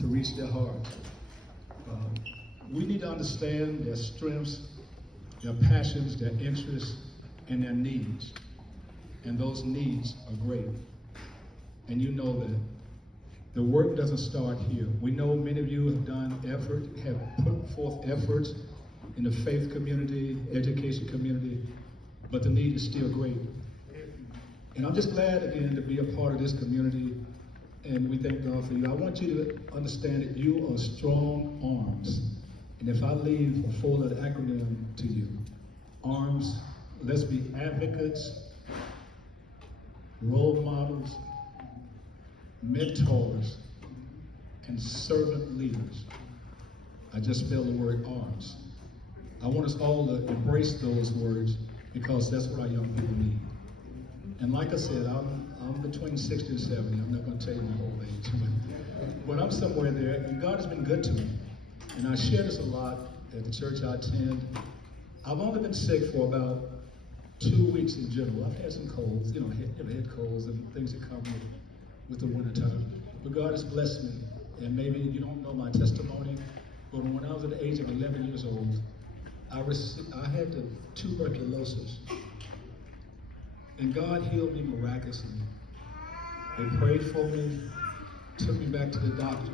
to reach their heart. We need to understand their strengths, their passions, their interests, and their needs. And those needs are great. And you know that. The work doesn't start here. We know many of you have put forth efforts in the faith community, education community, but the need is still great. And I'm just glad again to be a part of this community, and we thank God for you. I want you to understand that you are strong arms. And if I leave a four-letter acronym to you, ARMS, let's be advocates, role models, mentors, and servant leaders. I just spelled the word ARMS. I want us all to embrace those words because that's what our young people need. And like I said, I'm between 60 and 70. I'm not going to tell you my whole age, but I'm somewhere there, and God has been good to me. And I share this a lot at the church I attend. I've only been sick for about 2 weeks in general. I've had some colds, head colds and things that come with the winter time. But God has blessed me. And maybe you don't know my testimony, but when I was at the age of 11 years old, I had the tuberculosis. And God healed me miraculously. They prayed for me, took me back to the doctor.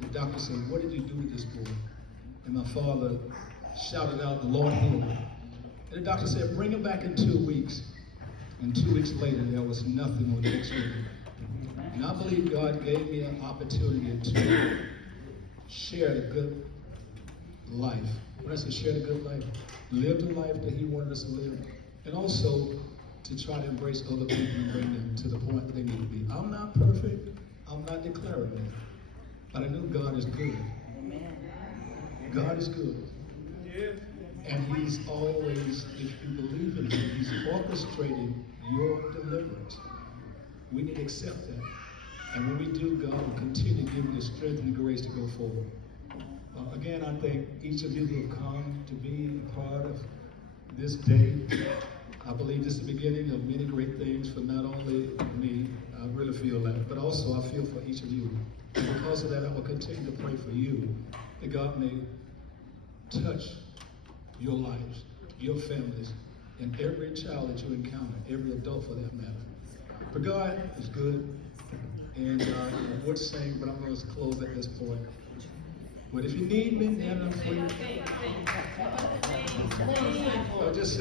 The doctor said, "What did you do with this boy?" And my father shouted out, "The Lord healed him." And the doctor said, "Bring him back in 2 weeks." And 2 weeks later, there was nothing on the X-ray. And I believe God gave me an opportunity to share the good life. When I say share the good life, live the life that He wanted us to live. And also to try to embrace other people and bring them to the point that they need to be. I'm not perfect. I'm not declaring that. But I know God is good. God is good. And He's always, if you believe in Him, He's orchestrating your deliverance. We need to accept that. And when we do, God will continue to give you the strength and the grace to go forward. Again, I thank each of you who have come to be a part of this day. I believe this is the beginning of many great things for not only me, I really feel that, but also I feel for each of you. And because of that, I will continue to pray for you, that God may touch your lives, your families, and every child that you encounter, every adult for that matter. But God is good, and I would sing, but I'm going to close at this point. But if you need me, then I'm free. I'll just